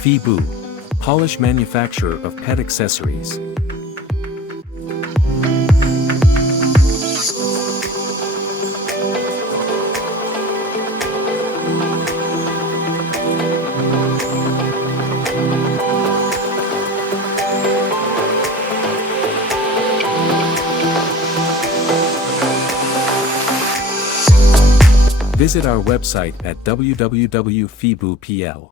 Fibooll, Polish manufacturer of pet accessories. Visit our website at www.fibooll.pl.